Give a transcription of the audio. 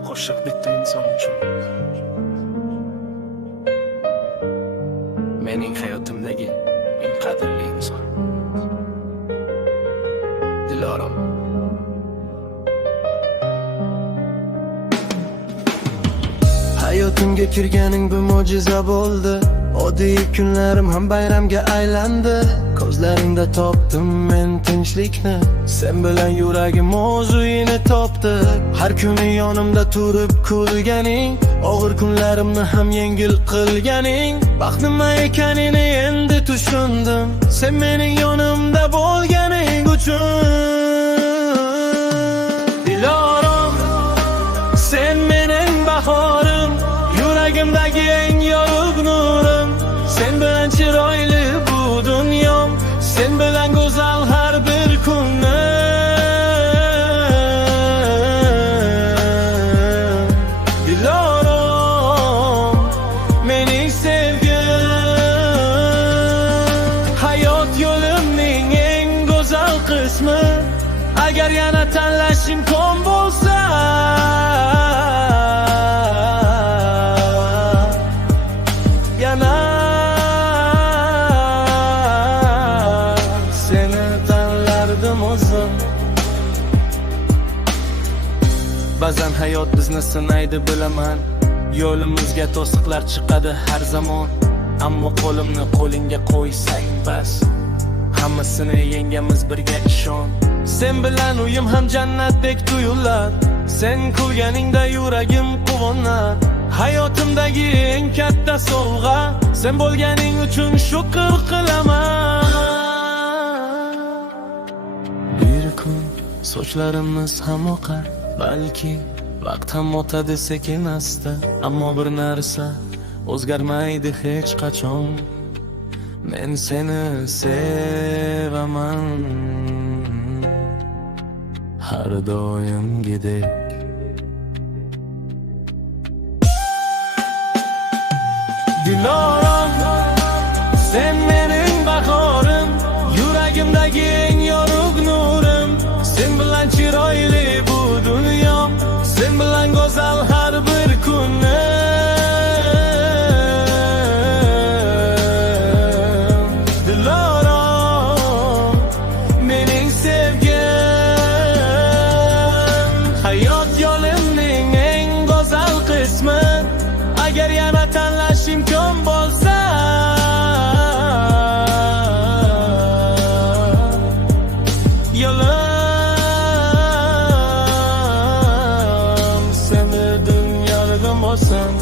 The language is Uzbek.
Bu qo'shiq bitta inson uchun. Mening hayotimdagi eng qadrli inson. Dilorom. Hayotimga kirganing bu mo'jiza bo'ldi. Oddiy kunlarim ham bayramga aylandi. Ko'zlaringda topdim men tinchlikni. Sen bilan yuragim o'z uyini topdi. Har kuni yonimda turib kulganing, og'ir kunlarimni ham yengil qilganing. Baxt nima ekanini endi tushundim. Sen mening yonimda bo'lganing uchun. Dilorom, sen mening bahorim, yuragimdagi eng yorug' nurim. Sen bilan chiroyli bu dunyom, sen bilan go'zal har bir kunim. Dilorom, mening sevgim, hayot yo'limning eng go'zal qismi. Agar yana tanlash imkon bo'lsa, yana seni tanlardim o'zim. Ba'zan hayot bizni sinaydi bilaman. Yo'limizga to'siqlar chiqadi har zamon. Ammo qo'limni qo'lingga qo'ysang bas, hammasini yengamiz birga ishon. Sen bilan uyim ham jannatdek tuyular. Sen kulganingda yuragim quvonar. Hayotimdagi eng katta sovg'a, sen bo'lganing uchun shukr qilaman. Bir kun sochlarimimiz ham oqar, balki vaqt ham o'tadi sekin asta. Ammo bir narsa o'zgarmaydi hech qachon. Men seni sevaman har doimgidek. Dilorom, sen mening bahorim, yuragimdagi eng yorug' nurim. Sen bilan chiroyli bu dunyom, sen bilan go'zal har bir kunim. Dilorom, mening sevgim, hayot yo'limning eng go'zal qismi. Agar yana tanlash imkon bo'lsa, yo'lim seni dunyoda olsam.